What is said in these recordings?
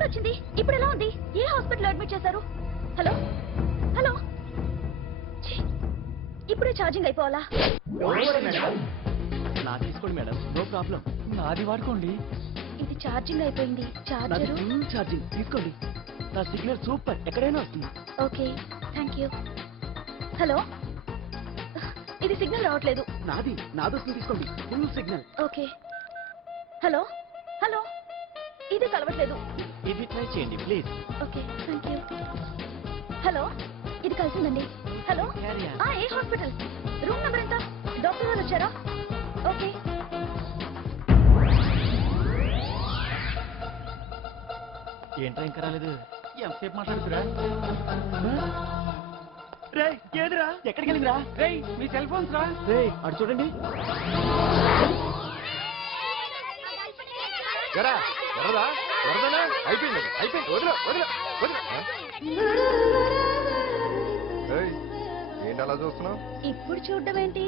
ఎప్పుడు వచ్చింది? ఇప్పుడు ఎలా ఉంది? ఏ హాస్పిటల్ అడ్మిట్ చేశారు? హలో హలో, ఇప్పుడే ఛార్జింగ్ అయిపోవాలా? నా తీసుకోండి మేడం, నో ప్రాబ్లం. నాది వాడుకోండి. ఇది ఛార్జింగ్ అయిపోయింది. ఛార్జింగ్ తీసుకోండి. నా సిగ్నల్ సూపర్, ఎక్కడైనా వస్తుంది. Okay, thank you. హలో, ఇది సిగ్నల్ రావట్లేదు. నాది వస్తుంది, తీసుకోండి. Full signal. Okay. Hello hello, ఇది కలవట్లేదు. ఇది ట్రై చేయండి please. Okay, thank you. Hello, ఇది కలిసిందండి. హలో, ఏ హాస్పిటల్? రూమ్ నెంబర్ ఎంత? డాక్టర్ గారు వచ్చారా? ఓకే. ఏంట్రా ఇంకా రాలేదు? ఎంతసేపు మాట్లాడుతురా? రే ఏదిరా? ఎక్కడికి వెళ్ళిందిరా? రే మీ సెల్ ఫోన్స్ రా. రే అటు చూడండి. అయిపోయింది. ఏంటి అలా చూస్తున్నావు? ఇప్పుడు చూడడం ఏంటి?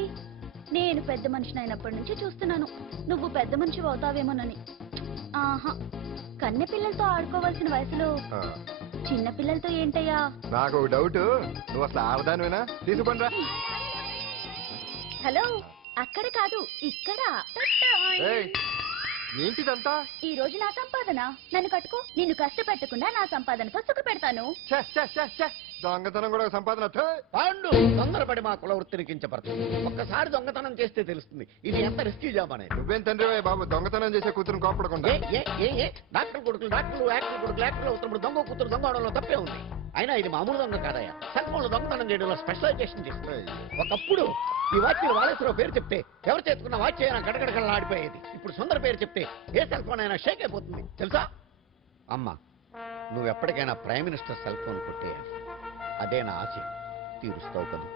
నేను పెద్ద మనిషిని అయినప్పటి నుంచి చూస్తున్నాను. నువ్వు పెద్ద మనిషి అవుతావేమోనని. ఆహా, కన్నె పిల్లలతో ఆడుకోవాల్సిన వయసులో చిన్న పిల్లలతో ఏంటయ్యా? నాకు ఒక డౌట్, నువ్వు అసలు ఆడదానివేనా? తీసుకుంటా. హలో, అక్కడ కాదు ఇక్కడ. ఏంటిదంతా? ఈ రోజు నా సంపాదన. నన్ను కట్టుకో. నిన్ను కష్టపెట్టకుండా నా సంపాదనతో సుఖ పెడతాను. దొంగతనం కూడా సంపాదన. పాండు తొందరపడి మా కుల వృత్తిని కించపడుతుంది. ఒక్కసారి దొంగతనం చేస్తే తెలుస్తుంది ఇది ఎంత రిస్కీ జాబ్ అనేది. నువ్వేం తండ్రి బాబు, దొంగతనం చేసే కూతురు కోపడకుండా. డాక్టర్ కొడుకులు డాక్టర్లు, యాక్టర్ కొడుకులు యాక్టర్లు అవుతున్నప్పుడు దొంగ కూతురు దొంగ అవడంలో తప్పే ఉంది. అయినా ఇది మామూలు దొంగ కాదయ్యా. సెల్ఫోన్లు దొంగతనం చేయడంలో స్పెషలైజేషన్ చేస్తుంది. ఒకప్పుడు ఈ వాచ్ వాలేశ్వరరావు పేరు చెప్తే ఎవరు చేతుకున్న వాచ్ అయినా గడగడగడలా ఆడిపోయేది. ఇప్పుడు సుందర పేరు చెప్తే ఏ సెల్ ఫోన్ అయినా షేక్ అయిపోతుంది తెలుసా? అమ్మా, నువ్వు ఎప్పటికైనా ప్రైమ్ మినిస్టర్ సెల్ ఫోన్ కొట్టేయాలి. అదే నా ఆశ. తీరుస్తావు కదా?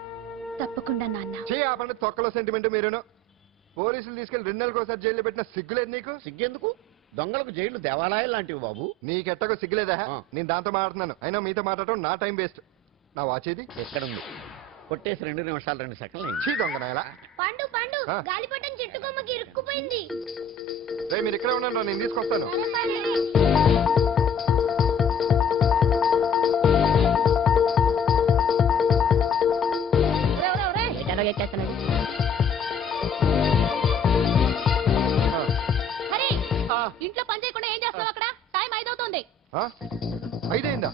తప్పకుండా నాన్న. ఆపండి తొక్కలో సెంటిమెంట్. మీరును పోలీసులు తీసుకెళ్లి 2 నెలలకు ఒకసారి జైల్లో పెట్టిన సిగ్గులేదు నీకు? సిగ్గెందుకు? దొంగలకు జైలు దేవాలయాలు లాంటివి బాబు. నీకెట్టకు సిగ్గులేదా? నేను దాంతో మాట్లాడుతున్నాను. అయినా మీతో మాట్లాడటం నా టైం వేస్ట్. నా వాచ్ ఏది? ఎక్కడుంది? కొట్టేసి 2 నిమిషాలు 2 సెకండ్లు. చీ దొంగనాయలా. పండు పండు, గాలిపటం చెట్టు కొమ్మకి ఇరుక్కుపోయింది. మీరు ఇక్కడే ఉన్నాను, నేను తీసుకొస్తాను. ఇంట్లో పని చేయకుండా ఏం చేస్తావు అక్కడ? టైం 5 అవుతుంది. 5 అయిందా?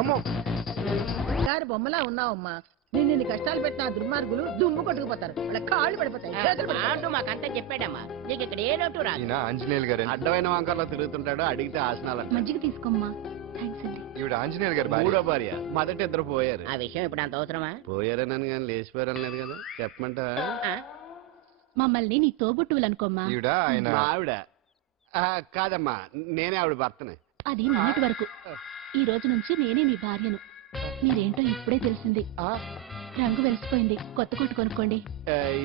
అమ్మో, గారి బొమ్మలా ఉన్నావమ్మా. నిన్ను కష్టాలు పెట్టిన దుర్మార్గులు దుమ్ము కొట్టుకుపోతారు. వాళ్ళ కాళ్ళు పడిపోతాయి. మాకంతా చెప్పాడమ్మా. నీకు ఇక్కడ ఏ లోటు రాదు. ఆంజనేయులు గారు అడ్డమైన వంకర్లో తిరుగుతుంటాడు. అడిగితే ఆసనాలు. మజ్జిగ తీసుకోమ్మా. ఈవిడ ఆంజనేయులు గారు మూడో భార్య. మొదట 2 పోయారు. ఆ విషయం ఇప్పుడు అంత అవసరమా? పోయారనని కానీ లేచిపోయారని లేదు కదా. చెప్పమంటా? మమ్మల్ని నీ తోబుట్టువులు అనుకోమ్మా. ఈవిడ ఆయన ఆవిడ కాదమ్మా, నేనే ఆవిడ భర్తనే. అది నిన్నటి వరకు. ఈ రోజు నుంచి నేనే మీ భార్యను. మీరేంటో ఇప్పుడే తెలిసింది. రంగు వెలిసిపోయింది. కొత్త కొట్టు కొనుక్కోండి.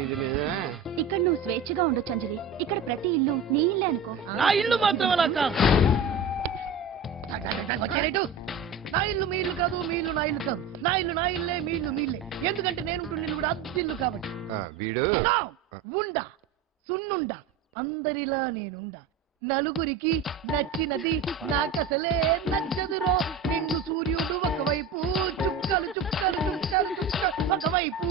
ఇది నిజమే. ఇక్కడ నువ్వు స్వేచ్ఛగా ఉండొచ్చు అంజలి. ఇక్కడ ప్రతి ఇల్లు నీ ఇల్లే అనుకో. నా ఇల్లు మాత్రం అలా కాదు. నా ఇల్లు మీ ఇల్లు కాదు, మీ ఇల్లు నా ఇల్లు కాదు. నా ఇల్లు నా ఇల్లే, మీ ఇల్లు మీ ఇల్లే. ఎందుకంటే నేను ఇల్లు కూడా అద్దిల్లు కాబట్టి. వీడు ఉండా సున్నుండా అందరిలా నేనుండా. నలుగురికి నచ్చినది నాకసలే నచ్చదురో. నిన్ను సూర్యుడు ఒకవైపు, చుక్కలు చుక్కలు చుక్కలు చుక్కలు ఒకవైపు.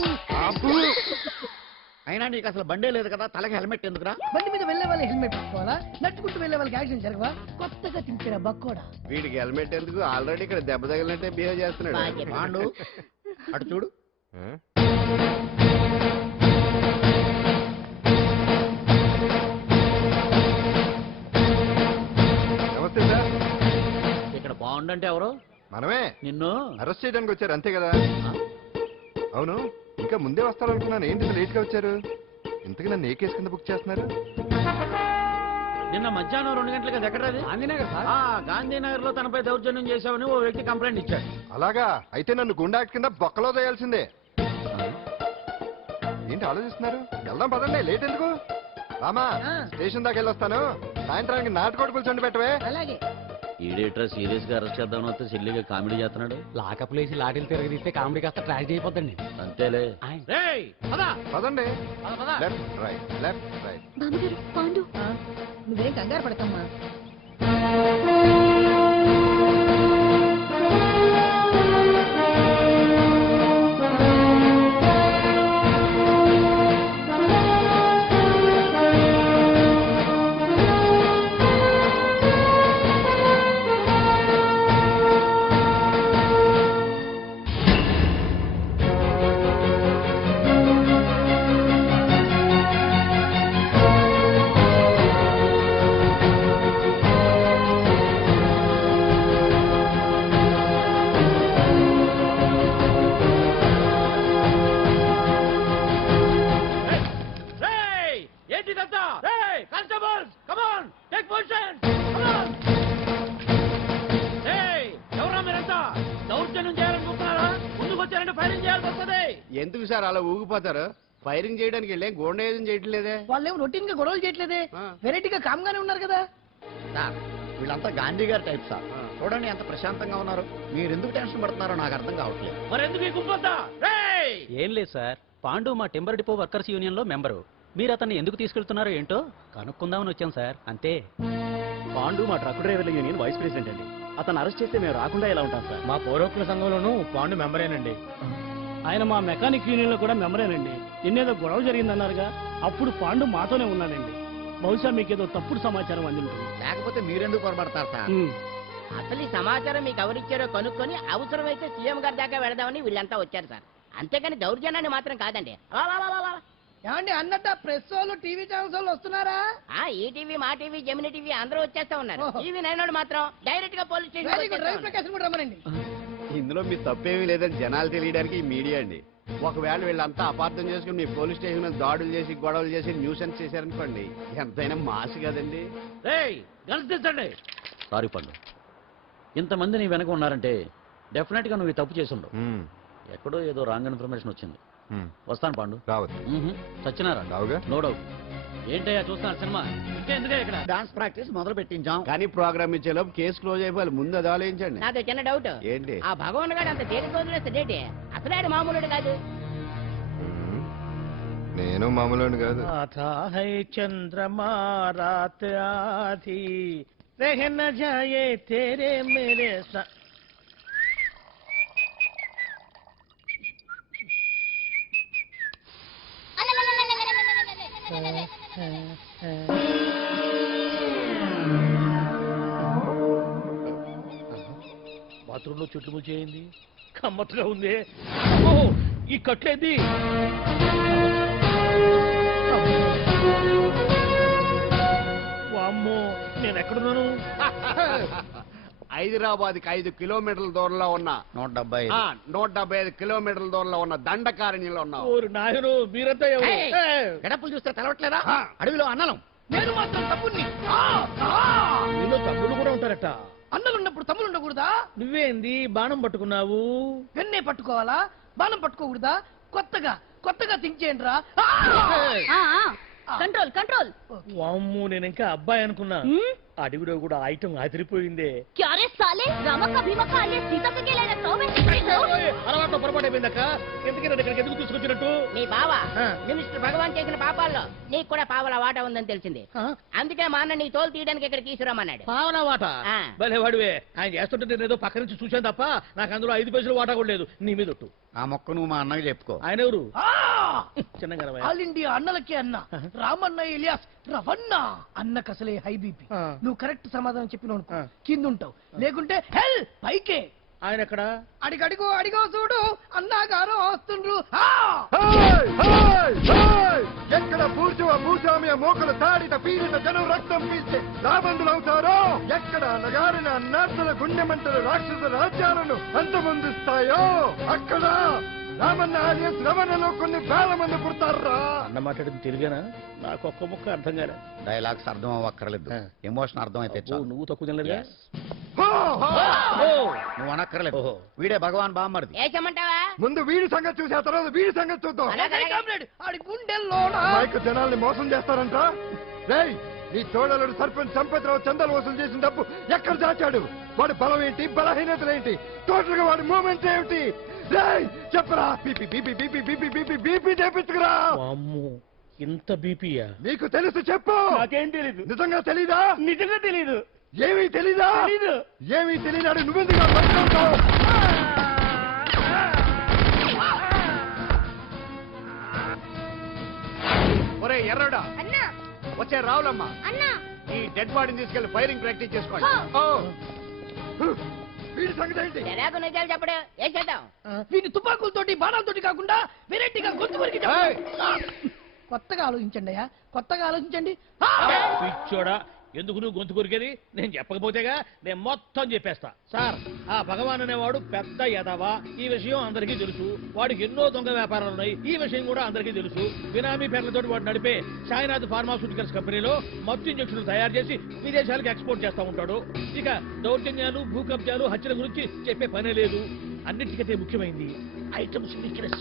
అయినా నీకు అసలు బండే లేదు కదా, తలకి హెల్మెట్ ఎందుకురా? బండి మీద వెళ్లే వాళ్ళు హెల్మెట్ పెట్టుకోవాలా? నడుచుకుంటూ వెళ్లే వాళ్ళకి యాక్సిడెంట్ జరగవా? కొత్తగా తింటారా బక్కోడా? వీడికి హెల్మెట్ ఎందుకు? ఆల్రెడీ ఇక్కడ దెబ్బ తగిలినట్టే బిహేవ్ చేస్తున్నాడు. పాండు అటు చూడు. నమస్తే సార్. ఇక్కడ బాగుండంటే ఎవరు? మనమే. నిన్ను అరెస్ట్ చేయడానికి వచ్చారు అంతే కదా? అవును, ఇంకా ముందే వస్తారనుకున్నాను. ఏంటి లేట్ గా వచ్చారు? ఇంతకు నన్ను ఏ కేసు కింద బుక్ చేస్తున్నారు? నిన్న మధ్యాహ్నం 2 గంటలకు ఎక్కడది? గాంధీనగర్ లో తనపై దౌర్జన్యం చేశామని ఓ వ్యక్తి కంప్లైంట్ ఇచ్చాడు. అలాగా? అయితే నన్ను గుండా యాక్ట్ కింద బొక్కలో చేయాల్సిందే. ఏంటి ఆలోచిస్తున్నారు? వెళ్దాం పదండి, లేట్ ఎందుకు? రామా, స్టేషన్ దాకా వెళ్ళొస్తాను. సాయంత్రానికి నాటుకోడి కూర్చోండి పెట్టవే. అలాగే. ఈడేట్రా సీరియస్ గా అరెస్ట్ చేద్దాం వస్తే సిల్లిగా కామెడీ చేస్తున్నాడు. లాకప్ లేసి లాఠీలు తిరగదీస్తే కామెడీ కాస్త ట్రాజడీ అయిపోద్దండి. అంతేలే. పదండి. Left right, left right. Pandu, నువ్వేం కంగారు పడకమ్మా. దౌర్జన్యం చేయాలనుకుంటున్నారా? ముందుకు వచ్చారంటే ఫైరింగ్ చేయాల్సి వస్తుంది. ఎందుకు సార్ అలా ఊగిపోతారు? ఫైరింగ్ చేయడానికి వెళ్ళే గోండేజం చేయటం లేదే. వాళ్ళేం రొటీన్ గా గొడవలు చేయట్లేదే, వెరైటీగా కామ్గానే ఉన్నారు కదా. సార్ వీళ్ళంతా గాంధీ గారి టైప్ సార్. చూడండి ఎంత ప్రశాంతంగా ఉన్నారు. మీరు ఎందుకు టెన్షన్ పడుతున్నారో నాకు అర్థం కావట్లేదు. మరెందుకు ఈ గుంపంతా? రేయ్! ఏం లేదు సార్, పాండు మా టింబర్ డిపో వర్కర్స్ యూనియన్ లో మెంబరు. మీరు అతన్ని ఎందుకు తీసుకెళ్తున్నారో ఏంటో కనుక్కుందామని వచ్చాం సార్, అంతే. పాండు మా ట్రక్ డ్రైవర్ల యూనియన్ వైస్ ప్రెసిడెంట్ అండి. అతను అరెస్ట్ చేస్తే మేము రాకుండా ఎలా ఉంటాం సార్? మా పౌరోక్తుల సంఘంలోనూ పాండు మెంబరేనండి. ఆయన మా మెకానిక్ యూనియన్ లో కూడా మెంబరేనండి. నిన్నేదో గొడవ జరిగిందన్నారుగా, అప్పుడు పాండు మాతోనే ఉన్నాడండి. బహుశా మీకేదో తప్పుడు సమాచారం అందింటుంది. లేకపోతే మీరెందుకు పొరపడతారు సార్? అసలు ఈ సమాచారం మీకు ఎవరిచ్చారో కనుక్కొని అవసరమైతే సీఎం గారి దాకా వెళదామని వీళ్ళంతా వచ్చారు సార్. అంతేకాని దౌర్జన్యాన్ని మాత్రం కాదండి. వా, వా, వా, వా, వా. ఏమండి అన్నట్టు ప్రెస్ వాళ్ళు టీవీ ఛానల్స్ వాళ్ళు వస్తున్నారా? ఈ టీవీ, మా టీవీ, జెమిని టీవీ అందరూ వచ్చేస్తా ఉన్నారు. ఓహో. టీవీ నైన్ మాత్రం డైరెక్ట్ గా police very good, Ravi station. Prakasam కూడా రమ్మనండి. ఇందులో మీ తప్పేమీ లేదని జనాలు తెలియడానికి ఈ మీడియా అండి. ఒకవేళ వీళ్ళంతా అపార్థం చేసుకుని మీ పోలీస్ స్టేషన్ మీద దాడులు చేసి గొడవలు చేసి న్యూసెన్స్ చేశారనుకోండి, ఎంతైనా మాసి కదండి. రేయ్, గన్స్ తెచ్చండి. సారీ పండు, ఇంతమంది నీ వెనక ఉన్నారంటే డెఫినెట్ గా నువ్వు ఈ తప్పు చేసి ఉండవు. ఎక్కడో ఏదో రాంగ్ ఇన్ఫర్మేషన్ వచ్చింది. వస్తాను పాండు. రావచ్చు. సచ్చినారా? రావుగా. No doubt. ఏంటయ్యా చూస్తున్నారు సినిమా? ఇంకా ఎందుకే ఇక్కడ? డాన్స్ ప్రాక్టీస్ మొదలు పెట్టించాం. కానీ ప్రోగ్రామ్ ఇచ్చేలోపు కేసు క్లోజ్ అయిపోవాలి. ముందు అది ఆలోచించండి. నాతో చిన్న డౌట్. ఏంటి? ఆ భగవాన్ గారు అంత తేలిక వదిలేస్తాడేంటి? అసలు ఆడు మామూలుడు కాదు. నేను మామూలు కాదు. చంద్రమా రాత్ ఆధీ रहना जाए तेरे मेरे साथ. బాత్రూంలో చుట్టుములు చేయింది, కమ్మత్తుగా ఉంది. ఓ, ఈ కట్లేది. వామ్మో, నేను ఎక్కడున్నాను? హైదరాబాద్ కి 5 కిలోమీటర్ల దూరంలో ఉన్న 175 కిలోమీటర్ల దూరంలో ఉన్న దండకారణ్యంలో ఉన్నావు. ఓరు నాయను, మీరంతా ఎవరు? గడపలు చూస్తే తెలవట్లేదా? అడవిలో అన్నలం. నేను మాత్రం తమ్ముణ్ణి. మీలో తమ్ముళ్ళు కూడా ఉంటారట. అన్నలు ఉన్నప్పుడు తమ్ముడు ఉండకూడదా? నువ్వేంది బాణం పట్టుకున్నావు? వెన్నే పట్టుకోవాలా, బాణం పట్టుకోకూడదా? కొత్తగా కొత్తగా థింక్ చేయండి రా. Control control. వామ్ము, నేను ఇంకా అబ్బాయి అనుకున్నా. అడవిలో కూడా ఐటమ్ అదిరిపోయిందే. क्या रे साले, रामक का भीमक का आलिया सीता के लेना तो मैं అలవాటు పొరపాటు అయిపోయిందక్క. ఎందుకని ఇక్కడికి ఎందుకు తీసుకొచ్చినట్టు? నీ బావ ఆ. మినిస్టర్ భగవాన్ చేసిన పాపాల్లో నీకు కూడా పావల వాటా ఉందని తెలిసింది. ఆ? అందుకే మా అన్న నీ తోలు తీయడానికి ఇక్కడ తీసుకురామన్నాడు. పావలా వాట? ఆ. భలే వాడివే. ఆయన చేస్తుంటే నేను ఏదో పక్క నుంచి చూశాను తప్ప నాకు అందులో 5 పైసలు వాటా కూడా లేదు. నీ మీద ఒట్టు. ఆ మొక్క నువ్వు మా అన్నకి చెప్పుకో. ఆయన ఎవరు? చిన్నగా ఆల్ ఇండియా అన్నలకి అన్న రామన్న ఇలియాస్ రవన్న అన్నకు అసలే హై బీపీ. ఆ. నువ్వు కరెక్ట్ సమాధానం చెప్పిన ఆ. కింద ఉంటావు, లేకుంటే హెల్ పైకే. ఆయన ఎక్కడ? అడిగడిగో అడిగో చూడు, అన్నగారు వస్తుండ్రు. ఎక్కడ భూస్వామ్య మోకలు తాడిత పీడిత జనం రక్తం పీల్చే రాబందులవుతారో, ఎక్కడ నగారిన అన్నార్థుల గుండె మంటలు రాక్షస రాజ్యాలను అంతమొందిస్తాయో, అక్కడ రామన్న ఆలియస్ రమణలో కొన్ని వేల మంది పుడతారా. అన్న మాట్లాడింది తెలుగేనా? నాకు ఒక్క ముక్క అర్థం కాలే. డైలాగ్స్ అర్థం అవ్వక్కర్లేదు, ఎమోషన్ అర్థం అయితే ఓ, నువ్వు తక్కువ తినలేదుగా? నువ్వు అనక్కర్లేదు. వీడే భగవాన్ బామ్మర్ది. వేసమంటావా? ముందు వీడి సంగతి చూసి ఆ తర్వాత వీడి సంగతి చూద్దాం. ఆడి గుండెల్లో నాయకు జనాల్ని మోసం చేస్తారంట. రేయ్, నీ తోడలుడు సర్పంచ్ సంపత్రావు చందాలు వసూలు చేసిన డబ్బు ఎక్కడ దాచాడు? వాడి బలం ఏంటి, బలహీనతలు ఏంటి, టోటల్ గా వాడి మూమెంట్ ఏమిటి? రేయ్, చెప్పరా. BP BP BP BP BP BP చేపించుకురా. వామ్మో, ఇంత బీపీయా? నీకు తెలుసు చెప్పు. నాకేం తెలీదు. నిజంగా తెలీదా? నిజంగా తెలీదు. ఏమీ తెలీదా? తెలీదు. ఏమీ తెలియనాడు నువ్వెందుగా పట్టుకుంటావు? ఒరే ఎర్రడా, వచ్చే రావులమ్మా, ఈ డెడ్ బాడీని తీసుకెళ్లి ఫైరింగ్ ప్రాక్టీస్ చేసుకోండి. వీడి సంగతి ఏంటి? తెరాకు నిజాలు చెప్పడు. ఏం చేద్దాం? వీటి తుపాకులతోటి బాణాలతోటి కాకుండా వెరైటీగా గొంతు వరకు కొత్తగా ఆలోచించండి అయ్యా, కొత్తగా ఆలోచించండి. పిచ్చోడా, ఎందుకు నువ్వు గొంతు కొరికేది? నేను చెప్పకపోతేగా నేను మొత్తం చెప్పేస్తా. సార్, ఆ భగవాన్ అనేవాడు పెద్ద యదవా, ఈ విషయం అందరికీ తెలుసు. వాడికి ఎన్నో దొంగ వ్యాపారాలు ఉన్నాయి, ఈ విషయం కూడా అందరికీ తెలుసు. బినామీ పేర్లతో వాడు నడిపే సాయినాథ్ ఫార్మాస్యూటికల్స్ కంపెనీలో మత్తు ఇంజక్షన్లు తయారు చేసి విదేశాలకు ఎక్స్పోర్ట్ చేస్తా ఉంటాడు. ఇక దౌర్జన్యాలు, భూ కబ్జాలు, హత్యల గురించి చెప్పే పనే లేదు. అన్నిటికంటే ముఖ్యమైనది ఐటమ్స్ వీక్నెస్.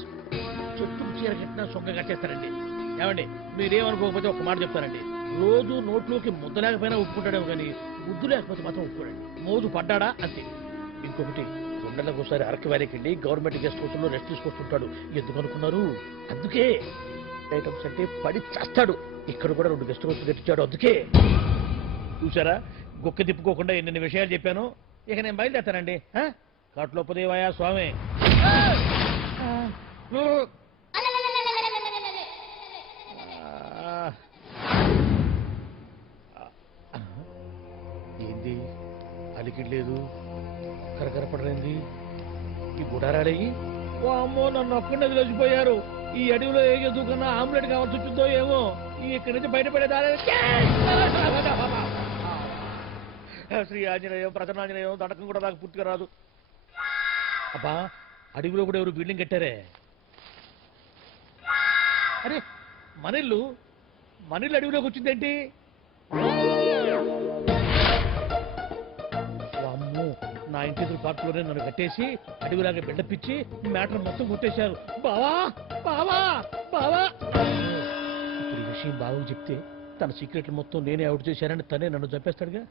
చెట్టు చీర కట్టినా సొంగ కట్టేస్తారండి. ఏమండి మీరేమనుకోకపోతే ఒక మాట చెప్తారండి, రోజు నోట్లోకి ముద్ద లేకపోయినా ఒప్పుకుంటాడేమో కానీ ముద్దు లేకపోతే మాత్రం ఒప్పుకోడండి. మోజు పడ్డాడా అంతే. ఇంకొకటి 2 నెలలకు ఒకసారి అరకు వ్యాలీకి వెళ్ళి గవర్నమెంట్ గెస్ట్ హౌస్ లో రెస్ట్ తీసుకొస్తుంటాడు. ఎందుకు అనుకున్నారు? అందుకే ఐటమ్స్ అంటే పడి చేస్తాడు. ఇక్కడ కూడా 2 గెస్ట్ హౌస్ కట్టించాడు. అందుకే చూసారా, గుక్క తిప్పుకోకుండా ఎన్ని విషయాలు చెప్పాను. ఇక నేను బయలుదేరుతానండి. కాట్లోపదేవాయా స్వామి. ఏంది అలికిడ్ లేదు, కరకరపడలేంది ఈ గుడారాడయ్యి. ఓ అమ్మో, నన్ను ఒక్కడే వదిలేసిపోయారు. ఈ అడవిలో ఏ ఎదుగుకన్నా ఆమ్లెట్ కావాల్సి వచ్చిందో ఏమో. ఇక్కడి నుంచి బయటపడేదారే. శ్రీ ఆంజనేయం ప్రసన్నాంజనేయం దడకం కూడా నాకు పూర్తిగా రాదు. అబ్బా, అడవిలో కూడా ఎవరు బిల్డింగ్ కట్టారే. అరే, మనిల్లు అడవిలోకి వచ్చిందేంటి? అమ్మో, నా ఇంటి ఎదురు పార్కులోనే నన్ను కట్టేసి అడవిలాగా బిడ్డపిచ్చి మ్యాటర్ మొత్తం కొట్టేశారు. బావా బావా బావా. ఇప్పుడు ఈ విషయం బావకు చెప్తే తన సీక్రెట్లు మొత్తం నేనే అవుట్ చేశానని తనే నన్ను చంపేస్తాడుగా.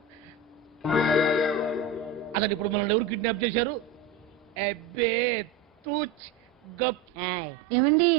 అతను ఇప్పుడు మనల్ని ఎవరు కిడ్నాప్ చేశారు? ఏమండి,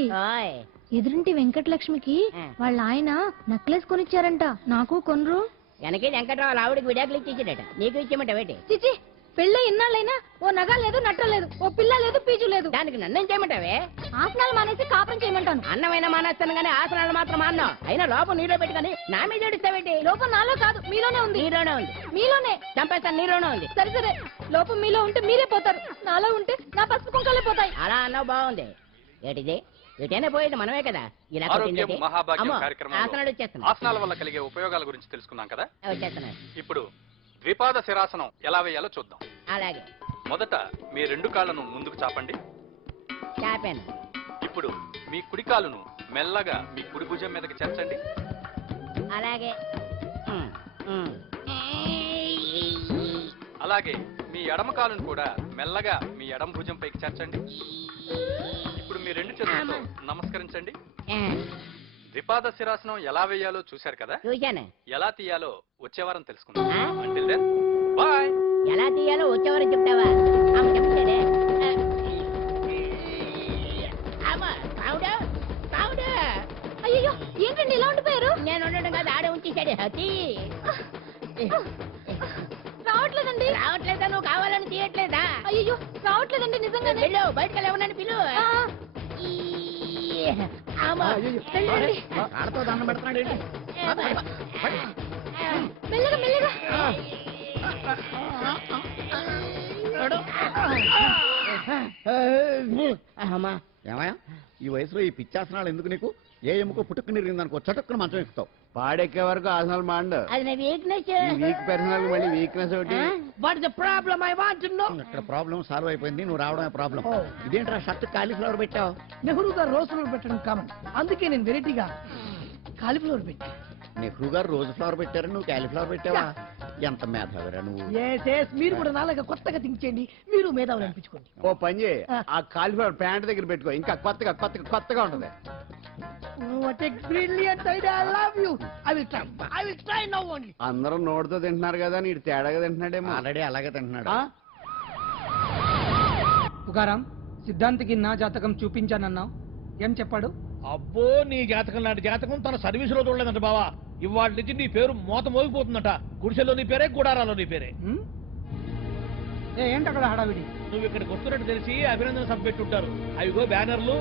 ఎదురింటి వెంకటలక్ష్మికి వాళ్ళ ఆయన నెక్లెస్ కొనిచ్చారంట. నాకు కొనరు. వెనకే వెంకట్రావు ఆవిడకి విడాకులు ఇచ్చేసాడట. నీకు ఇచ్చేమంటావేటి? చిచి, పెళ్ళి ఇన్నాళ్ళైనా ఓ నగ లేదు, నట్ట లేదు, ఓ పిల్ల లేదు, పీచు లేదు. దానికి నన్నేం చేయమంటావే? ఆసనాలు మానేసి కాపురం చేయమంటాను. అన్నమైనా మానేస్తాను కానీ ఆసనాలు మాత్రం అన్నావు. అయినా లోపం నీలో పెట్టుకొని నా మీద ఏడుస్తావేంటి? లోపం నాలో కాదు, మీలోనే ఉంది. నీలోనే ఉంది. మీలోనే చంపేస్తాను. నీలోనే ఉంది. సరే సరే, లోపం మీలో ఉంటే మీరే పోతారు, నాలో ఉంటే నా పసుపు కుంకాలే పోతాయి. అలా అన్నావు, బాగుంది. ఏటిది? ఎటైనా పోయేది మనమే కదా. ఇలా ఆరోగ్యం మహాభాగ్యం కార్యక్రమంలో ఆసనాలు వచ్చేస్తున్నాయి. ఆసనాల వల్ల కలిగే ఉపయోగాల గురించి తెలుసుకున్నాం కదా. వచ్చేస్తున్నాయి. ఇప్పుడు ద్విపాద శిరాసనం ఎలా వేయాలో చూద్దాం. అలాగే. మొదట మీ 2 కాళ్ళను ముందుకు చాపండి. చాపాను. ఇప్పుడు మీ కుడి కాలును మెల్లగా మీ కుడి భుజం మీదకి చేర్చండి. అలాగే. అలాగే మీ ఎడమ కాలును కూడా మెల్లగా మీ ఎడమ భుజం పైకి చేర్చండి. ఇప్పుడు మీ 2 చేతులతో నమస్కరించండి. ద్విపాద శిరాసనం ఎలా వేయాలో చూశారు కదా. చూశాను. ఎలా తీయాలో వచ్చే వారం తెలుసుకుందాం. Until then, bye. ఎలా తీయాలో వచ్చేవారని చెప్తావా? ఆమె చెప్తాడే. అయ్యో, ఏంటండి ఇలా ఉండిపోయారు? నేను ఉండడం కాదు, ఆడే ఉంచేశాడు. హతి రావట్లేదండి. రావట్లేదా? నువ్వు కావాలని తీయట్లేదా? అయ్యో, రావట్లేదండి నిజంగానే. వెళ్ళు, బయటకు లేవనని పిలు. ఆడతో దండం పెడతాడు. మెల్లగా మెల్లగా. ఏమయ్యా, ఈ వయసులో ఈ పిచ్చాసనాలు ఎందుకు నీకు? ఏ ఎముకో పుట్టుకు నిరిగిందనుకో చటుక్కున మంచం ఎక్కుతావు. పాడెక్కే వరకు ఆసనాలు మాండు. అది నా వీక్నెస్. వీక్ పర్సనల్ మళ్ళీ వీక్నెస్ ఒకటి. What the problem? I want to know. ఇక్కడ ప్రాబ్లం సాల్వ్ అయిపోయింది, నువ్వు రావడమే ప్రాబ్లం. ఇదేంట్రా షర్ట్ కాలీఫ్లవర్ పెట్టావు? నెహ్రూ గారు రోజ్ ఫ్లవర్ పెట్టడం కామన్, అందుకే నేను వెరైటీగా కాలీఫ్లవర్ పెట్టి. నెహ్రూ గారు రోజు ఫ్లవర్ పెట్టారు, నువ్వు కాలీఫ్లవర్ పెట్టావా? ఎంత మేధావిరా నువ్వు. మీరు కూడా నాలుగా కొత్తగా థింక్ చేయండి, మీరు మేధావులు అనిపించుకోండి. ఓ పని చేయి, ఆ కాలీఫ్లవర్ ప్యాంట్ దగ్గర పెట్టుకో, ఇంకా కొత్తగా ఉంటది. What a brilliant idea! I love you. I will try now only. అందరూ నోటితో తింటున్నారు కదా, నీడు తేడాగా తింటున్నాడేమో. ఆల్రెడీ అలాగే తింటున్నాడు. తుకారాం, సిద్ధాంతికి నా జాతకం చూపించానన్నావు, ఏం చెప్పాడు? అబ్బో, నీ జాతకం లాంటి జాతకం తన సర్వీసులో చూడలేదంట బావా. ఇవాళ నుంచి నీ పేరు మోత మోగిపోతుందట. గుడిసెలో నీ పేరే, గుడారాలో నీ పేరే. ఏంటి అక్కడ హడావిడి? నువ్వు ఇక్కడికి వస్తున్నట్టు తెలిసి అభినందన సభ పెట్టుంటారు. అవిగో బ్యానర్లు.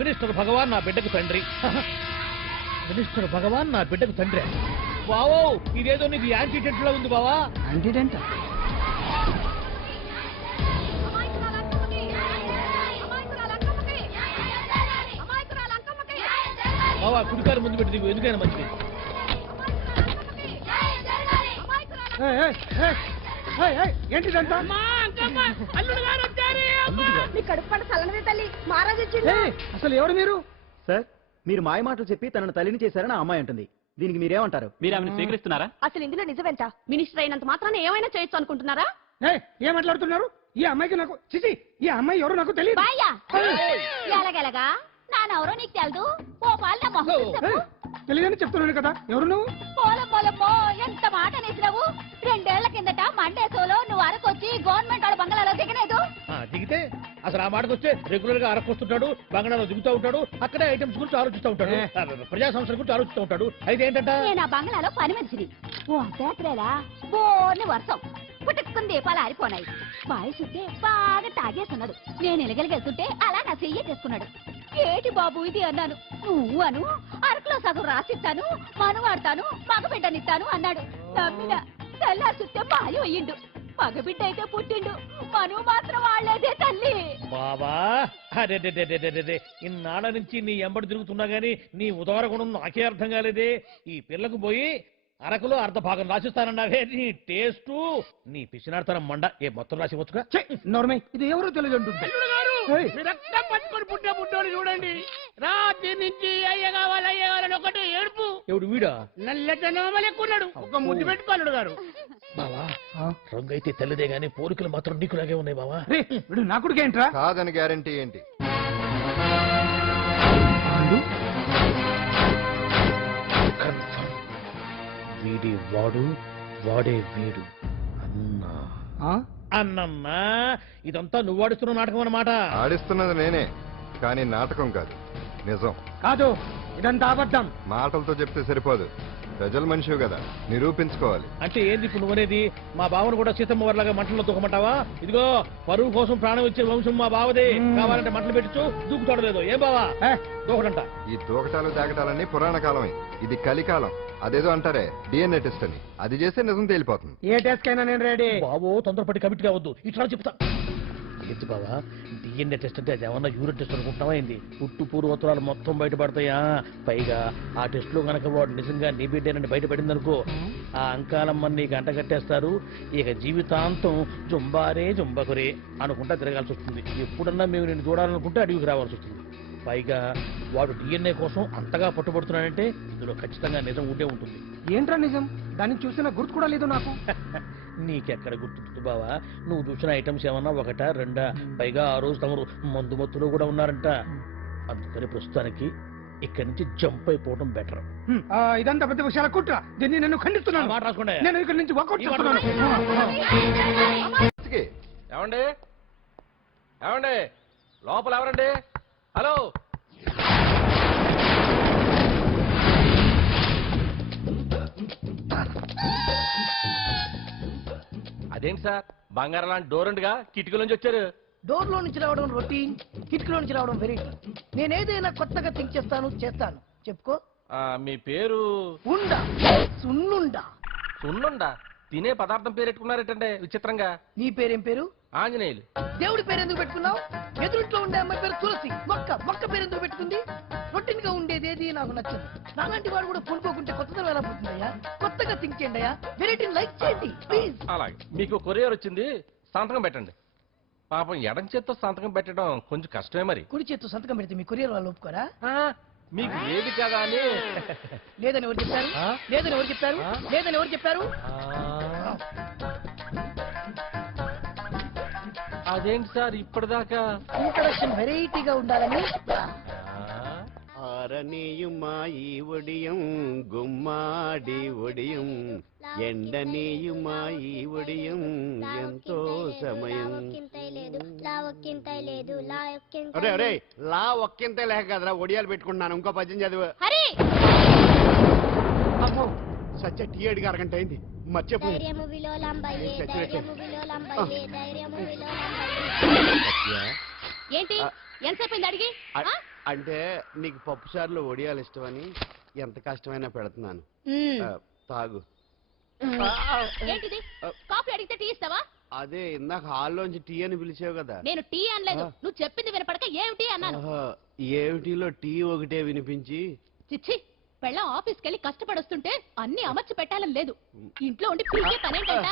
మినిస్టర్ భగవాన్ నా బిడ్డకు తండ్రి. మినిస్టర్ భగవాన్ నా బిడ్డకు తండ్రి. బావో, ఇదేదో నీకు యాంటీటెంట్ లో ఉంది బావా. యాంటీటెంట్? బావా, కుడికారు ముందు పెట్టి దిగు, ఎందుకైనా మంచిది. ఏంటిదంతా? అసలు ఎవరు మీరు? సార్, మీరు మాయ మాటలు చెప్పి తనను తల్లిని చేశారని ఆ అమ్మాయి అంటుంది. దీనికి మీరేమంటారు? మీరు ఆమెను స్వీకరిస్తున్నారా? అసలు ఇందులో నిజమేంట? మినిస్టర్ అయినంత మాత్రాన ఏమైనా చేయొచ్చు అనుకుంటున్నారా? ఏం మాట్లాడుతున్నారు? ఈ అమ్మాయికి నాకు చిచి ఈ అమ్మాయి ఎవరు నాకు తెలియదు. బాయ్యా ఎలాగెలగా నానెవరో నీకు తెలదు. ఓ పాల మొహం చూసి చెప్పు. తెలియదని చెప్తున్నాను కదా, ఎవరు నువ్వు? పోలమ్మో ఎంత మాట అనేసినావు. 2 ఏళ్ల కిందట మండేసోలో నువ్వు అరకొచ్చి గవర్నమెంట్ వాళ్ళ బంగ్లాలో దిగలేదు. దిగితే అసలు ఆ మాటకు వస్తే రెగ్యులర్ గా అరకొస్తుంటాడు, బంగాళాలో దిగుతూ ఉంటాడు, అక్కడే ఐటమ్స్ గురించి ఆలోచిస్తూ ఉంటాడు, ప్రజా సంస్థల గురించి ఆలోచిస్తూ ఉంటాడు. అయితే ఏంటంట, నేను ఆ బంగ్లాలో పని మనిషిని. ఓ అర్ధరాత్రేలా బోర్ని వర్షం పుట్టుకుని దీపాలు ఆరిపోనాయి. బాయ్ చుట్టే బాగా తాగేస్తున్నాడు. నేను ఎలగలిగెళ్తుంటే అలా నా చెయ్యి చేసుకున్నాడు. ఏటి బాబు ఇది అన్నాను. నువ్వు అను అరకులో సగం రాసిస్తాను, మనువాడతాను, మగబిడ్డనిస్తాను అన్నాడు. నమ్మిన తెల్లారి చుట్టే బాయం అయ్యిండు. మగబిడ్డ అయితే పుట్టిండు, మనువు మాత్రం వాళ్లేదే తల్లి. బాబా అరే ఇన్నాళ్ళ నుంచి నీ ఎంబడి తిరుగుతున్నా గానీ నీ ఉదార గుణం నాకే అర్థం కాలేదే. ఈ పిల్లకు పోయి అరకులో అర్ధ భాగం రాసిస్తానన్నావే, నీ టేస్టు నీ పిచ్చినాడతనం మండ. ఏ మొత్తం రాసి వచ్చుగా నోర్మై ఇది ఎవరు తెలియదు అంటుంది. రక్తం పట్టుకొని పుట్టే పుట్టోడు చూడండి. రాత్రి నుంచి అయ్య కావాలని ఒకటి ఏడుపు. ఎవడు వీడా? నల్లెక్కున్నాడు. ఒక ముద్దు పెట్టుకోలేడు గారు. బావా రంగు అయితే తెల్లదే గానీ పోలికలు మాత్రం నీకులాగే ఉన్నాయి బావా. వీడు నా కొడుకు ఏంట్రా? కాదని గ్యారంటీ ఏంటి? వీడి వాడు, వాడే వీడు. అన్నా అన్నమ్మా, ఇదంతా నువ్వు ఆడిస్తున్న నాటకం అన్నమాట. ఆడిస్తున్నది నేనే, కానీ నాటకం కాదు, నిజం. కాదు, ఇదంతా అబద్ధం. మాటలతో చెప్తే సరిపోదు, ప్రజల మనిషివి కదా, నిరూపించుకోవాలి. అంటే ఏంది ఇప్పుడు నువ్వనేది? మా బావను కూడా సీతమ్మ వారిలాగా మంటల్లో దూకమంటావా? ఇదిగో పరువు కోసం ప్రాణం ఇచ్చే వంశం మా బావదే. కావాలంటే మంటలు పెట్టచ్చు, దూకుతాడలేదు. ఏం బావా దూకడంట? ఈ దూకటాలు దాకటాలన్నీ పురాణ కాలమే, ఇది కలికాలం. అదేదో అంటారే డిఎన్ఏ టెస్ట్ అని, అది చేస్తే నిజం తేలిపోతుంది. ఏ టెస్ట్ కైనా నేను రెడీ. బాబో తొందరపడి కమిట్ కావద్దు, ఇట్లా చెప్తా. ఏంటి బావా డిఎన్ఏ టెస్ట్ అంటే అది ఏమన్నా యూరిన్ టెస్ట్ అనుకుంటున్నావా ఏంది? పుట్టు పూర్వోత్తరాలు మొత్తం బయటపడతాయా? పైగా ఆ టెస్ట్ లో గనక వాడు నిజంగా నీ బిడ్డేనని బయటపడింది అనుకో, ఆ అంకాలమ్మని నీకు అంటగట్టేస్తారు. ఇక జీవితాంతం జుంబారే జుంబకురే అనుకుంటా తిరగాల్సి వస్తుంది. ఎప్పుడన్నా మేము నేను చూడాలనుకుంటే అడవికి రావాల్సి వస్తుంది. పైగా వాడు డిఎన్ఏ కోసం అంతగా పట్టుబడుతున్నాడంటే ఇందులో ఖచ్చితంగా నిజం ఉండే ఉంటుంది. ఏంట్రా నిజం? దాన్ని చూసిన గుర్తు కూడా లేదు నాకు. నీకెక్కడ గుర్తుంటుంది బావా? నువ్వు చూసిన ఐటమ్స్ ఏమన్నా ఒకటా రెండా? పైగా ఆ రోజు తమరు మందు మత్తులో కూడా ఉన్నారంట. అందుకని ప్రస్తుతానికి ఇక్కడి నుంచి జంప్ అయిపోవడం బెటర్. ఇదంతా పెద్ద విషయాల కుట్ర. దీన్ని నేను ఖండిస్తున్నాను. మాట రాసుకోండి. నేను ఇక్కడి నుంచి వాకౌట్ చేస్తున్నాను. ఏమండి ఏమండి లోపల ఎవరండి? హలో అదేంటి సార్ బంగారం లాంటి డోర్ ఉండగా కిటికీల నుంచి వచ్చారు? డోర్ లో నుంచి రావడం రొటీన్, కిటికీలో నుంచి రావడం వెరైటీ. నేనేదైనా కొత్తగా థింక్ చేస్తాను. చెప్పుకో. మీ పేరు? ఉండా, సున్నుండా. సున్నుండా? తినే పదార్థం పేరు పెట్టుకున్నారేటండి విచిత్రంగా. నీ పేరేం పేరు? ఆంజనేయులు. దేవుడి పేరు ఎందుకు పెట్టుకున్నావు? ఎదురుంట్లో ఉండే అమ్మాయి పేరు తులసి. మొక్క పేరు ఎందుకు పెట్టుకుంది? రొటీన్ గా ఉండేది నాకు నచ్చదు. నాలాంటి వాడు కూడా పూనుకోకుంటే కొత్తదనం ఎలా పుట్టిందయ్యా? కొత్తగా థింక్ చేయండి అయ్యా. వెరైటీని లైక్ చేయండి ప్లీజ్. అలాగే. మీకు కొరియర్ వచ్చింది, సంతకం పెట్టండి. పాపం ఎడం చేత్తో సంతకం పెట్టడం కొంచెం కష్టమే మరి. కుడి చేత్తో సంతకం పెడితే మీ కొరియర్ వాళ్ళు ఒప్పుకోరా? మీకు ఏది కదా అని. లేదని ఎవరు చెప్పారు? లేదని ఎవరు చెప్పారు? లేదని ఎవరు చెప్పారు? అదేంటి సార్ ఇప్పటిదాకా ఇంట్రడక్షన్ వెరైటీగా ఉండాలని. ఆరనీయుమా ఈ ఒడియం గుమ్మాడి ఒడియం, ఎండనీయుమా ఈ ఒడియం ఎంతో సమయం. అరే అరే లా ఒక్కింతే లేక కదరా ఒడియాలు పెట్టుకుంటున్నాను. ఇంకో పద్యం చదివు. అమ్మో సత్య టీ అడిగి అరగంట అయింది, మర్చిపోయింది. ఏంటి ఎంతసేపు అడిగి? అంటే నీకు పప్పు సార్లు ఒడియాలు ఇష్టమని ఎంత కష్టమైనా పెడుతున్నాను. తాగు. ఏంటిది? కాఫీ అడిగితే టీ ఇస్తావా? అదే ఇందాక హాల్లోంచి టీ అని పిలిచావు కదా. నేను టీ అనలేదు, నువ్వు చెప్పింది వినపడక ఏమిటి అన్నాను. ఏమిటిలో టీ ఒకటే వినిపించి. చిచ్చి, పెళ్ళం ఆఫీస్కి వెళ్ళి కష్టపడొస్తుంటే అన్ని అమర్చి పెట్టాలని లేదు. ఇంట్లో ఉండి పీకే పనేంటంట?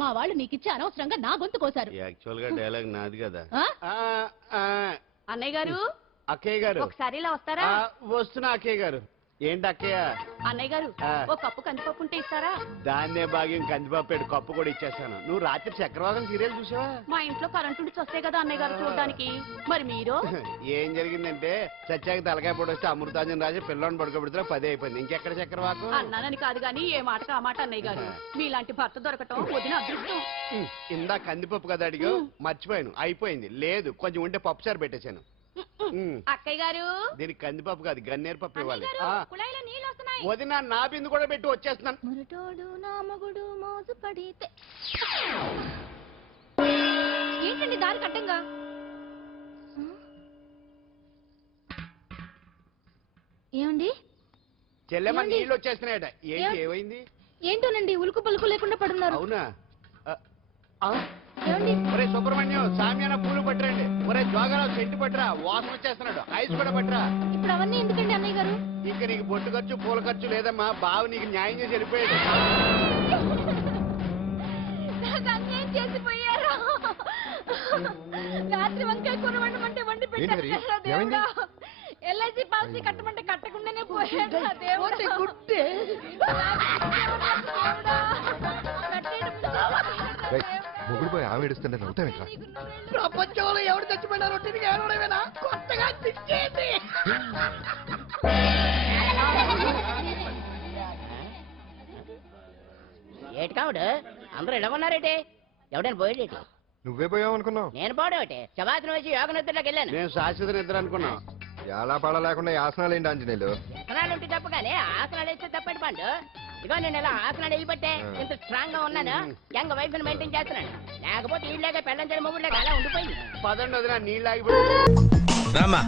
మా వాళ్ళు నీకిచ్చి అనవసరంగా నా గొంతు కోసారు. యాక్చువల్ గా డైలాగ్ నాది కదా. అన్నయ్య గారు, అక్కయ్య గారు ఒకసారి ఇలా వస్తారా? వస్తున్నా అక్కయ్య గారు. ఏంటి అక్కయ్య? అన్నయ్య గారు ఒక కప్పు కందిపప్పు ఉంటే ఇస్తారా? దాన్నే భాగ్యం కందిపప్పేడు కప్పు కూడా ఇచ్చేస్తాను. నువ్వు రాత్రి చక్రవాదం సీరియల్ చూసావా? మా ఇంట్లో కరెంటు ఉండి వస్తే కదా అన్నయ్య గారు చూడడానికి. మరి మీరు? ఏం జరిగిందంటే సత్యాకి తలకాయ పొడి వస్తే అమృతాంజన్ రాజు పిల్లని పడుకోబెడితే 10 అయిపోయింది. ఇంకెక్కడ చక్రవాకం? అన్నానని కాదు గాని ఏ మాటకు ఆ మాట అన్నయ్య గారు. మీలాంటి భర్త దొరకటం వదిన అదృష్టం. ఇందా కందిపప్పు కదా అడిగా, మర్చిపోయాను. అయిపోయింది. లేదు కొంచెం ఉంటే పప్పు సార్ పెట్టేశాను. అక్కయ్య గారు దీనికి కందిపప్పు కాదు గన్నేరు పప్పు ఇవ్వాలి. కుళాయిలో నీళ్ళు వస్తున్నాయి. వదిన నా బిందు కూడా పెట్టి వచ్చేస్తున్నాను. మురటోడు నా మగుడు మోజు పడితే ఏంటండి దారి కట్టంగా? ఏమండి చెల్లెమ్మ నీళ్ళు వచ్చేస్తున్నాయట. ఏంటి ఏమైంది? ఏంటోనండి ఉలుకు పలుకు లేకుండా పడున్నారు. అవునా? ఒరే సుబ్రహ్మణ్యం సామ్యాన పూలు పట్టరండి. ఒరే జోగారావు సెంటు పట్టరా, వాసన వచ్చేస్తున్నాడు. ఐస్ కూడా పట్టరా. ఇప్పుడు అవన్నీ ఎందుకండి అన్నయ్య గారు? ఇంకా నీకు బొట్టు ఖర్చు పూల ఖర్చు లేదమ్మా. బావ నీకు న్యాయం చేసి వెళ్ళిపోయాడు. అన్యాయం చేసిపోయారు. రాత్రి వంకాయ కూర వండమంటే వండి పెట్టారు. ఎల్ఐసి పాలసీ కట్టమంటే కట్టకుండానే పోయాడు. మొగుడు పోయి ఆమె ఏడుస్తుంటే నవ్వుతాం ఎట్లా? ప్రపంచంలో ఎవరు చచ్చిపోయినా రొట్టెని ఏడవడమేనా? కొత్తగా తిట్టేయండి. ఏటి కావుడు అందరూ ఇలా ఉన్నారేటి? ఎవడైనా పోయేటి? నువ్వే పోయావు అనుకున్నావు. నేను పోవడేటి? శవాసనం వేసి యోగ నిద్రలోకి వెళ్ళాను. నేను శాశ్వత నిద్ర అనుకున్నా. ఎలా పడ లేకుండా ఆసనాలు ఏంటి ఆంజనేయులు? ఆసనాలు ఉంటే తప్ప కానీ ఆసనాలు వేస్తే తప్పటి పండు. ఇగో నేను ఇలా ఆసనాలు వేయబట్టే ఇంత స్ట్రాంగ్ గా ఉన్నాను. యంగ్ వైఫ్ ని మెయింటైన్ చేస్తున్నాను. లేకపోతే ఈళ్ళగా పెళ్ళంచని మొగుళ్ళగా అలా ఉండిపోయింది. పదండి వదిన నీళ్ళు ఆగి Rama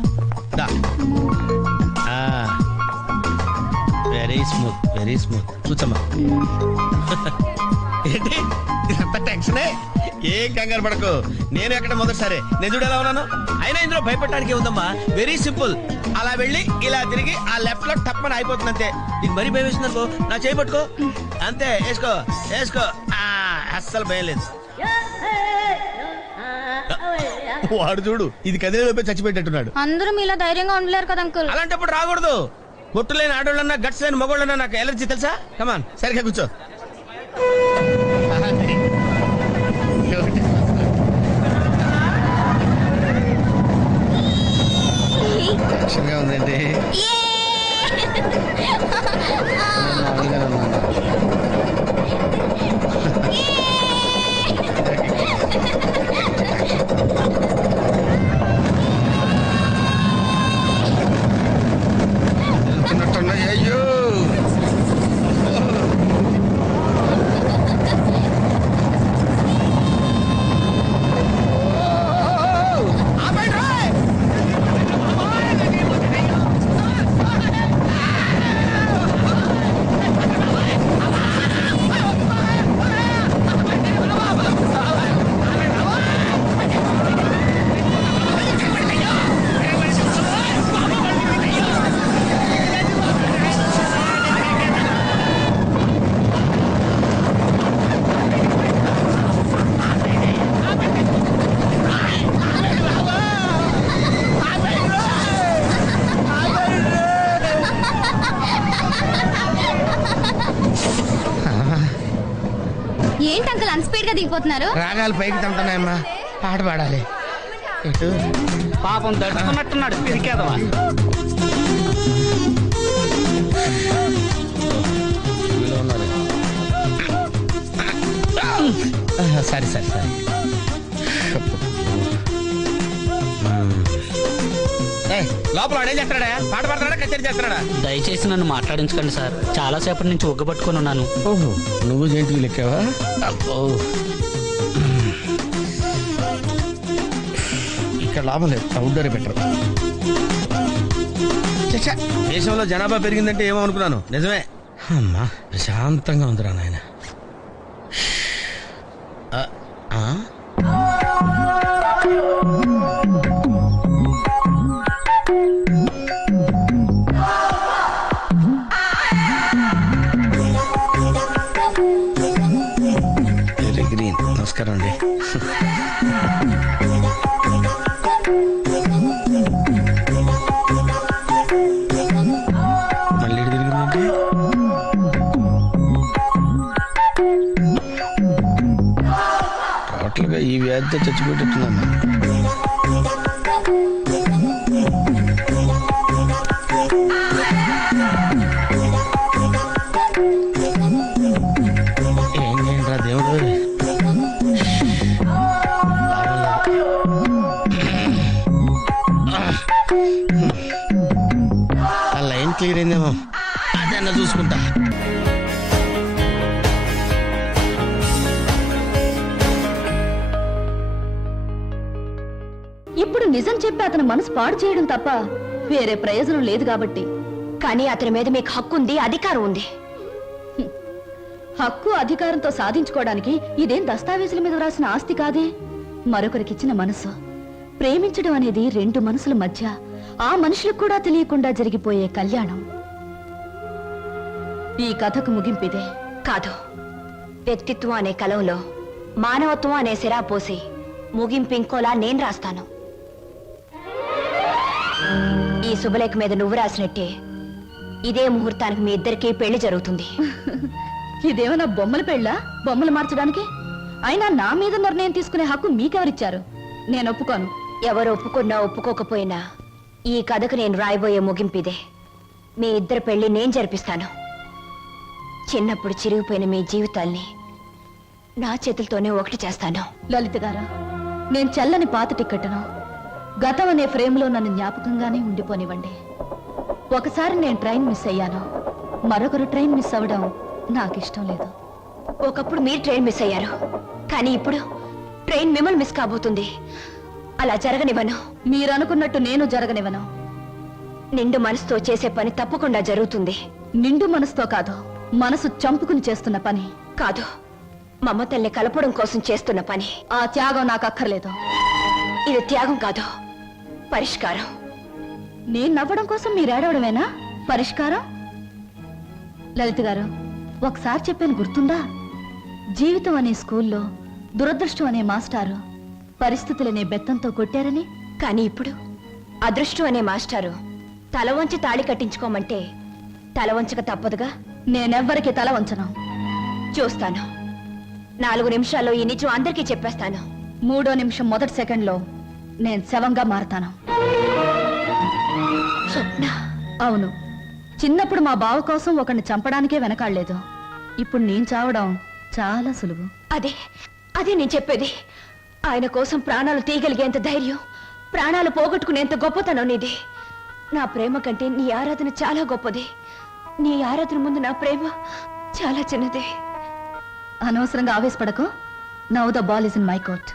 very smooth very smooth. కూర్చోమ్మా. ఏంటి ఇంత టెన్షనే? ఏం కంగారు పడకు. నేను ఎక్కడ మొదటిసారి నేను చూడు ఎలా ఉన్నాను. అయినా ఇందులో భయపడటానికి ఉందమ్మా. Very simple. అలా వెళ్ళి ఇలా తిరిగి ఆ లెఫ్ట్ లో టప్పని అయిపోతుంది అంతే. నీకు మరీ భయం వేసింది అనుకో, నా చేయి పట్టుకో అంతే. వేసుకో వేసుకో. అస్సలు భయం లేదు. వాడు చూడు ఇది కదిలేలోపే చచ్చిపెట్టేట్టున్నాడు. అందరూ మీలా ధైర్యంగా ఉండలేరు కదా అంకుల్. అలాంటప్పుడు రాకూడదు. పొట్టు లేని ఆడోళ్ళన్నా గట్స్ లేని మగోళ్ళన్నా నాకు ఎలర్జీ తెలుసా. కమాన్ సరిగ్గా కూర్చో. టెన్షన్గా ఉందండి. అయ్యో ఏంటి అంకుల్ అన్స్పీడ్ గా దిగిపోతున్నారు? రాగాలు పైకి తంటున్నాయమ్మా. పాట పాడాలి. పాపం దడుచుకున్నట్టున్నాడు పిరికేదవా. సరే సరే సరే. లోపల వాడేం చేస్తాడా? పాట పాడుతున్నాడా కచేరీ చేస్తున్నాడా? దయచేసి నన్ను మాట్లాడించకండి సార్. చాలా సేపటి నుంచి ఒగ్గబట్టుకొని ఉన్నాను. ఓహో నువ్వు జంతువులు ఎక్కావా? అబ్బో ఇక్కడ లాభం లేదు. Outdoor better. దేశంలో జనాభా పెరిగిందంటే ఏమో అనుకున్నాను. నిజమే. అమ్మా ప్రశాంతంగా ఉందిరా నాయన. గ్రీన్. నమస్కారం అండి. మళ్ళీ పెద్ద చచ్చిపోయేటట్టున్నాను. ఏం చేయండిరా దేవుడు. ఆ లైన్ క్లియర్ అయిందేమో, అదన్నా చూసుకుంటా. ఇప్పుడు నిజం చెప్పి అతని మనసు పాడు చేయడం తప్ప వేరే ప్రయోజనం లేదు కాబట్టి. కానీ అతని మీద మీకు హక్కు ఉంది, అధికారం ఉంది. హక్కు అధికారంతో సాధించుకోవడానికి ఇదేం దస్తావేజుల మీద రాసిన ఆస్తి కాదే. మరొకరికిచ్చిన మనసు. ప్రేమించడం అనేది రెండు మనసుల మధ్య, ఆ మనుషులకు కూడా తెలియకుండా జరిగిపోయే కళ్యాణం. ఈ కథకు ముగింపిదే కాదు. వ్యక్తిత్వం అనే కలంలో మానవత్వం అనే సిరా పోసి ముగింపు ఇంకోలా నేను రాస్తాను. ఈ శుభలేఖ మీద నువ్వు రాసినట్టే ఇదే ముహూర్తానికి మీ ఇద్దరికీ పెళ్లి జరుగుతుంది. ఇదేమన్నా బొమ్మల పెళ్ళా? బొమ్మలు మార్చడానికి? అయినా నా మీద నిర్ణయం తీసుకునే హక్కు మీకెవరిచ్చారు? నేను ఒప్పుకోను. ఎవరు ఒప్పుకున్నా ఒప్పుకోకపోయినా ఈ కథకు నేను రాయబోయే ముగింపిదే. మీ ఇద్దరు పెళ్లి నేను జరిపిస్తాను. చిన్నప్పుడు చిరిగిపోయిన మీ జీవితాల్ని నా చేతులతోనే ఒకటి చేస్తాను. లలిత గారా, నేను చల్లని పాత టిక్కెట్ను గతం అనే ఫ్రేమ్లో నన్ను జ్ఞాపకంగానే ఉండిపోనివ్వండి. ఒకసారి నేను ట్రైన్ మిస్ అయ్యాను, మరొకరు ట్రైన్ మిస్ అవ్వడం నాకు ఇష్టం లేదు. ఒకప్పుడు మీరు ట్రైన్ మిస్ అయ్యారు, కానీ ఇప్పుడు ట్రైన్ మిమ్మల్ని మిస్ కాబోతుంది. అలా జరగనివ్వను. మీరు అనుకున్నట్టు నేను జరగనివ్వను. నిండు మనసుతో చేసే పని తప్పకుండా జరుగుతుంది. నిండు మనసుతో కాదు, మనసు చంపుకుని చేస్తున్న పని కాదు, మమతల్ని కలపడం కోసం చేస్తున్న పని. ఆ త్యాగం నాకు అక్కర్లేదు. ఇది త్యాగం కాదు, పరిష్కారం. నేను నవ్వడం కోసం మీరు ఏడవడమేనా పరిష్కారం? లలిత గారు, ఒకసారి చెప్పాను గుర్తుందా? జీవితం అనే స్కూల్లో దురదృష్టం అనే మాస్టారు పరిస్థితులనే బెత్తంతో కొట్టారని. కానీ ఇప్పుడు అదృష్టం అనే మాస్టారు తల వంచి తాళి కట్టించుకోమంటే తల వంచక తప్పదుగా. నేనెవ్వరికి తల వంచను. చూస్తాను. 4 నిమిషాల్లో ఈ నిజం అందరికీ చెప్పేస్తాను. 3వ నిమిషం మొదటి సెకండ్లో నేను శవంగా మారతాను. స్వప్న. అవును, చిన్నప్పుడు మా బావ కోసం ఒకరిని చంపడానికే వెనకాడలేదు. ఇప్పుడు నేను చావడం చాలా సులువు. అదే నేను చెప్పేది. ఆయన కోసం ప్రాణాలు తీయగలిగేంత ధైర్యం, ప్రాణాలు పోగొట్టుకునేంత గొప్పతనం నీది. నా ప్రేమ కంటే నీ ఆరాధన చాలా గొప్పది. నీ ఆరాధన ముందు నా ప్రేమ చాలా చిన్నది. అనవసరంగా ఆవేశపడకు. Now the ball is in my court.